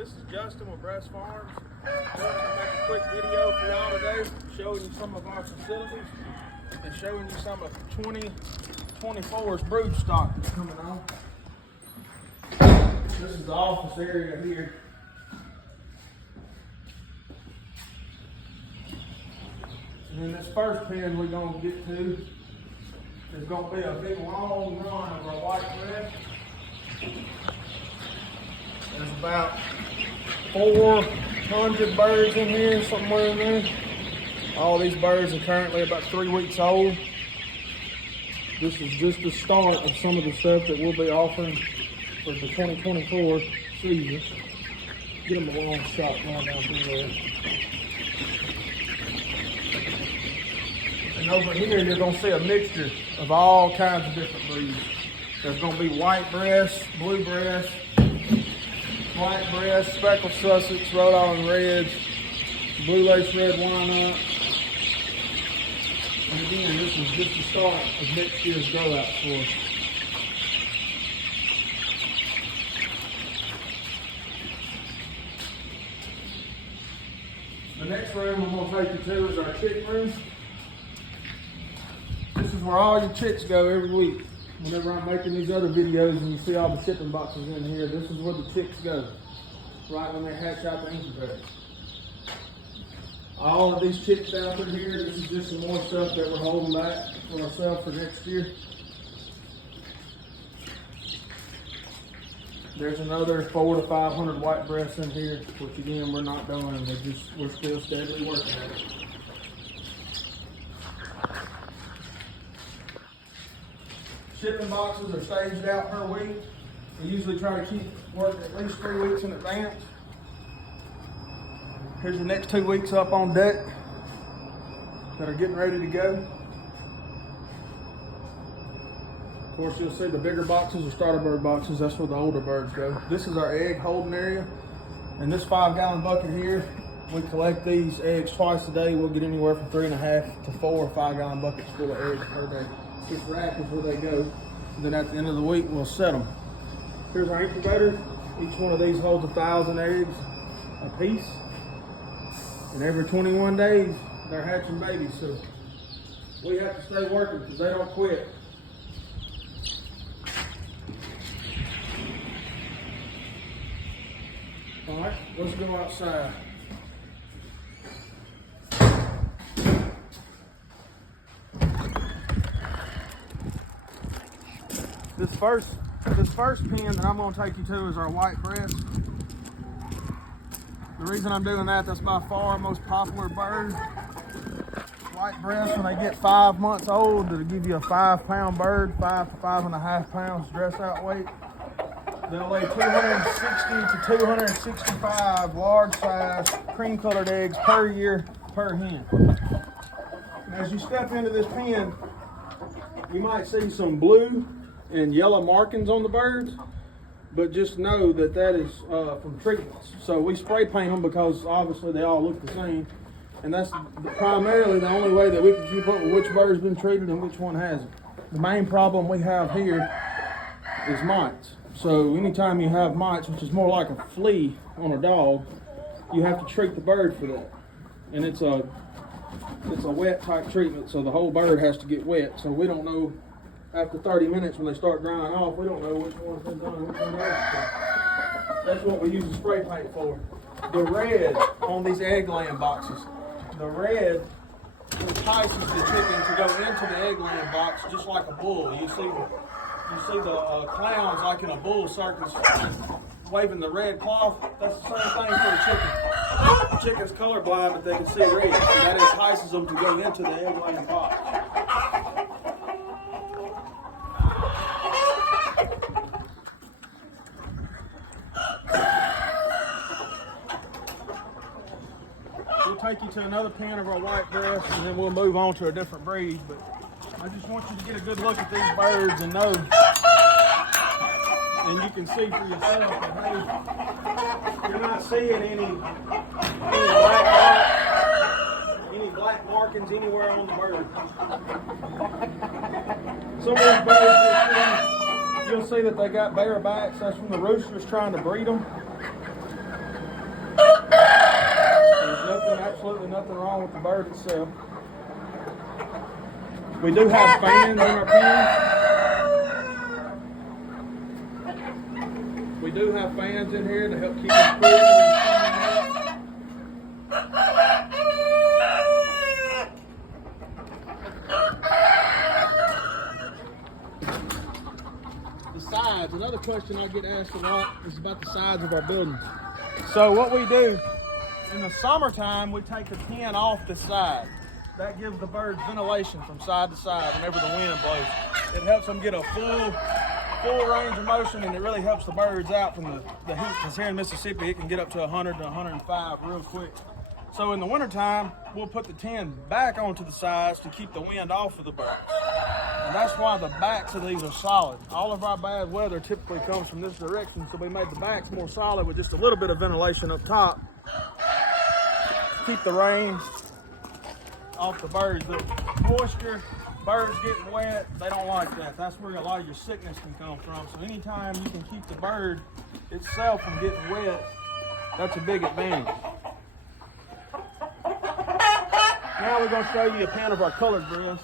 This is Justin with Bresse Farms. I'm going to make a quick video for y'all today, showing you some of our facilities and showing you some of 2024's brood stock that's coming on. This is the office area here. And then this first pen we're going to get to is going to be a big long run of our white Bresse. There's about 400 birds in here, somewhere in there. All these birds are currently about 3 weeks old. This is just the start of some of the stuff that we'll be offering for the 2024 season. Get them a long shot going down through there. And over here, you're going to see a mixture of all kinds of different breeds. There's going to be white Bresse, blue Bresse, white Bresse, speckled Sussex, Rhode Island Reds, blue lace red Wyandotte. And again, this is just the start of next year's grow out for us. The next room I'm going to take you to is our chick room. This is where all your chicks go every week. Whenever I'm making these other videos and you see all the shipping boxes in here, this is where the chicks go, right when they hatch out the incubator. All of these chicks down through here, this is just some more stuff that we're holding back for ourselves for next year. There's another 400 to 500 white Bresse in here, which again, we're not done. We're still steadily working at it. Shipping boxes are staged out per week. We usually try to keep working at least 3 weeks in advance. Here's the next 2 weeks up on deck that are getting ready to go. Of course, you'll see the bigger boxes are starter bird boxes. That's where the older birds go. This is our egg holding area. And this 5-gallon bucket here, we collect these eggs twice a day. We'll get anywhere from 3.5 to 4 or 5-gallon buckets full of eggs per day. This rack is where they go. And then at the end of the week, we'll set them. Here's our incubator. Each one of these holds 1,000 eggs a piece. And every 21 days, they're hatching babies. So we have to stay working because they don't quit. All right, let's go outside. This first pen that I'm going to take you to is our white Bresse. The reason I'm doing that, that's by far our most popular bird. White Bresse, when they get 5 months old, it'll give you a 5-pound bird, 5 to 5.5 pounds dress out weight. They'll lay 260 to 265 large size cream colored eggs per year per hen. And as you step into this pen, you might see some blue and yellow markings on the birds, but just know that that is from treatments. So we spray paint them because obviously they all look the same, and that's primarily the only way that we can keep up with which bird's been treated and which one hasn't. The main problem we have here is mites. So anytime you have mites, which is more like a flea on a dog, you have to treat the bird for that. And it's a wet type treatment, so the whole bird has to get wet. So we don't know. After 30 minutes, when they start drying off, we don't know which one's been done and which one hasn't. That's what we use the spray paint for. The red on these egg laying boxes, the red entices the chicken to go into the egg laying box just like a bull. You see the clowns like in a bull circus waving the red cloth. That's the same thing for the chicken. The chicken's colorblind, but they can see red. So that entices them to go into the egg laying box. We'll take you to another pen of our white Bresse, and then we'll move on to a different breed. But I just want you to get a good look at these birds and know, and you can see for yourself that, hey, you're not seeing any black markings anywhere on the bird. Some of these birds, you'll see that they got bare backs. That's when the rooster's trying to breed them. Absolutely nothing wrong with the bird itself. We do have fans in our pen. We do have fans in here to help keep them cool. The sides. Another question I get asked a lot is about the sides of our building. So what we do, in the summertime, we take the pen off the side. That gives the birds ventilation from side to side whenever the wind blows. It helps them get a full range of motion, and it really helps the birds out from the heat, because here in Mississippi, it can get up to 100 to 105 real quick. So in the wintertime, we'll put the tin back onto the sides to keep the wind off of the birds. And that's why the backs of these are solid. All of our bad weather typically comes from this direction, so we made the backs more solid with just a little bit of ventilation up top. Keep the rain off the birds. The moisture, birds getting wet, they don't like that. That's where a lot of your sickness can come from. So anytime you can keep the bird itself from getting wet, that's a big advantage. Now we're going to show you a pen of our colored Bresse.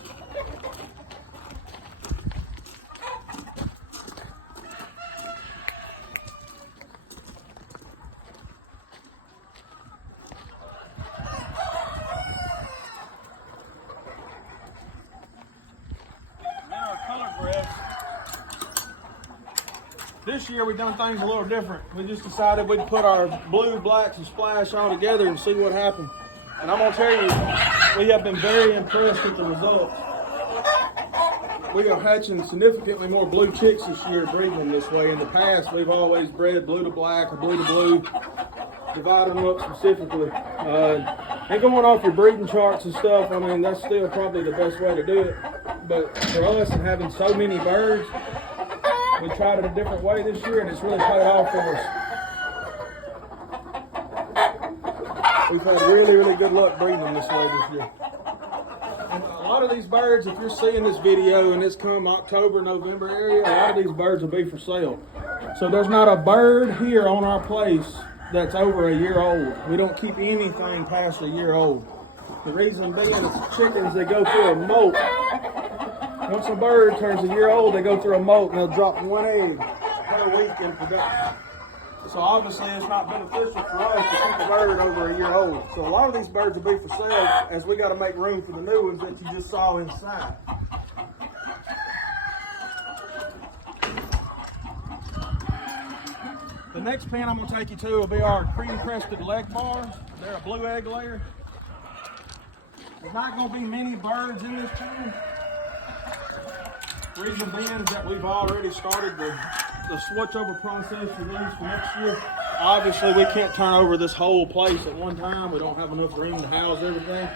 This year we've done things a little different. We just decided we'd put our blue, blacks, and splash all together and see what happened. And I'm gonna tell you, we have been very impressed with the results. We are hatching significantly more blue chicks this year breeding them this way. In the past, we've always bred blue to black or blue to blue, dividing them up specifically. And going off your breeding charts and stuff, I mean, that's still probably the best way to do it. But for us, and having so many birds, we tried it a different way this year, and it's really paid off for us. We've had really, really good luck breeding them this way this year. And a lot of these birds, if you're seeing this video and it's come October, November area, a lot of these birds will be for sale. So there's not a bird here on our place that's over a year old. We don't keep anything past a year old. The reason being is chickens, they go through a molt. Once a bird turns a year old, they go through a molt and they'll drop one egg per week in production. So obviously it's not beneficial for us to keep a bird over a year old. So a lot of these birds will be for sale, as we got to make room for the new ones that you just saw inside. The next pen I'm going to take you to will be our cream crested leg bars. They're a blue egg layer. There's not going to be many birds in this pen. Reason being is that we've already started the switch over process for these for next year. Obviously, we can't turn over this whole place at one time. We don't have enough room to house everything.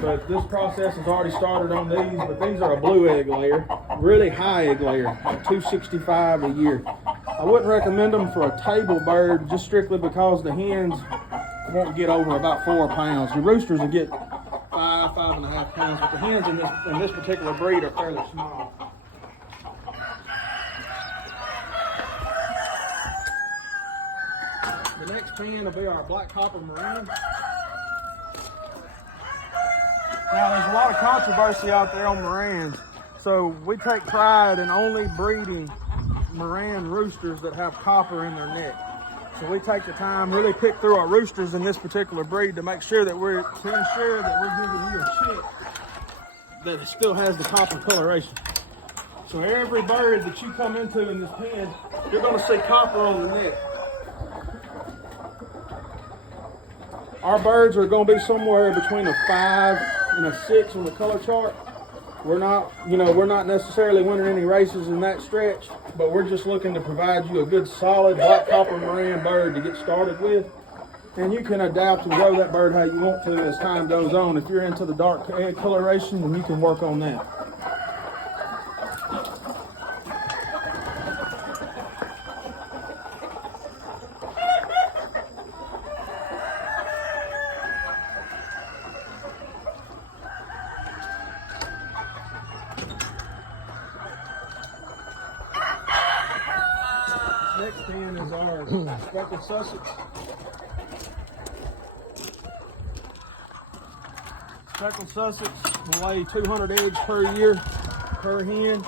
But this process has already started on these. But these are a blue egg layer, really high egg layer, like $265 a year. I wouldn't recommend them for a table bird, just strictly because the hens won't get over about 4 pounds. The roosters will get 5.5 pounds, but the hens in this particular breed are fairly small. The next pen will be our black copper marine. Now there's a lot of controversy out there on marines, so we take pride in only breeding marine roosters that have copper in their neck. So we take the time, really pick through our roosters in this particular breed to make sure that we're giving you a chick that still has the copper coloration. So every bird that you come into in this pen, you're going to see copper on the neck. Our birds are going to be somewhere between a 5 and a 6 on the color chart. We're not necessarily winning any races in that stretch, but we're just looking to provide you a good solid black copper marine bird to get started with. And you can adapt and grow that bird how you want to as time goes on. If you're into the dark egg coloration, then you can work on that. Next pen is our speckled Sussex. Speckled Sussex will lay 200 eggs per year per hen.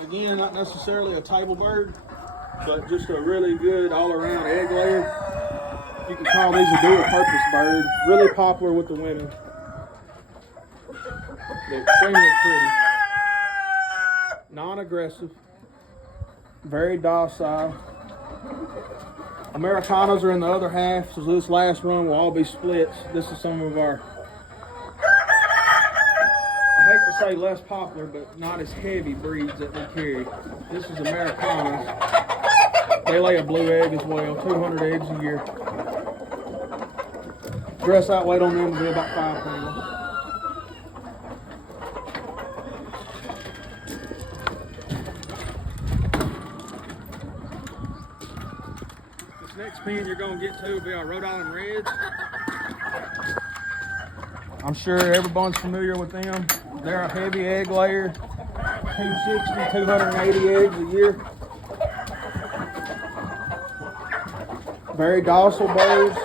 Again, not necessarily a table bird, but just a really good all-around egg layer. You can call these a dual-purpose bird. Really popular with the women. They're extremely pretty. Non-aggressive. Very docile. Americanas are in the other half, so this last run will all be splits. This is some of our, I hate to say less popular, but not as heavy breeds that we carry. This is Americanas. They lay a blue egg as well, 200 eggs a year. Dress out weight on them will be about 5 pounds. Next pen you're going to get to will be our Rhode Island Reds. I'm sure everyone's familiar with them. They're a heavy egg layer, 260, 280 eggs a year. Very docile birds.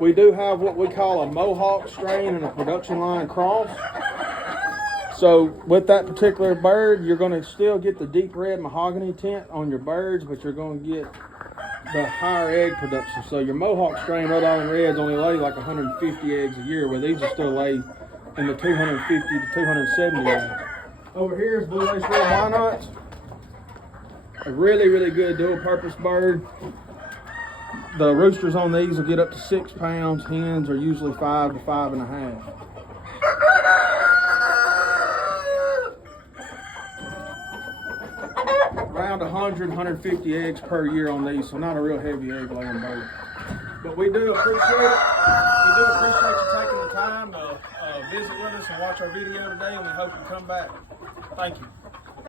We do have what we call a Mohawk strain and a production line cross. So with that particular bird, you're going to still get the deep red mahogany tint on your birds, but you're going to get the higher egg production. So your Mohawk strain Rhode Island Reds only lay like 150 eggs a year, where these will still lay in the 250 to 270 eggs. Over here is Blue Lace Red Whynots. A really, really good dual-purpose bird. The roosters on these will get up to 6 pounds. Hens are usually 5 to 5.5. Around 100, 150 eggs per year on these, so not a real heavy egg laying bird. But we do appreciate it. We do appreciate you taking the time to visit with us and watch our video today, and we hope you come back. Thank you.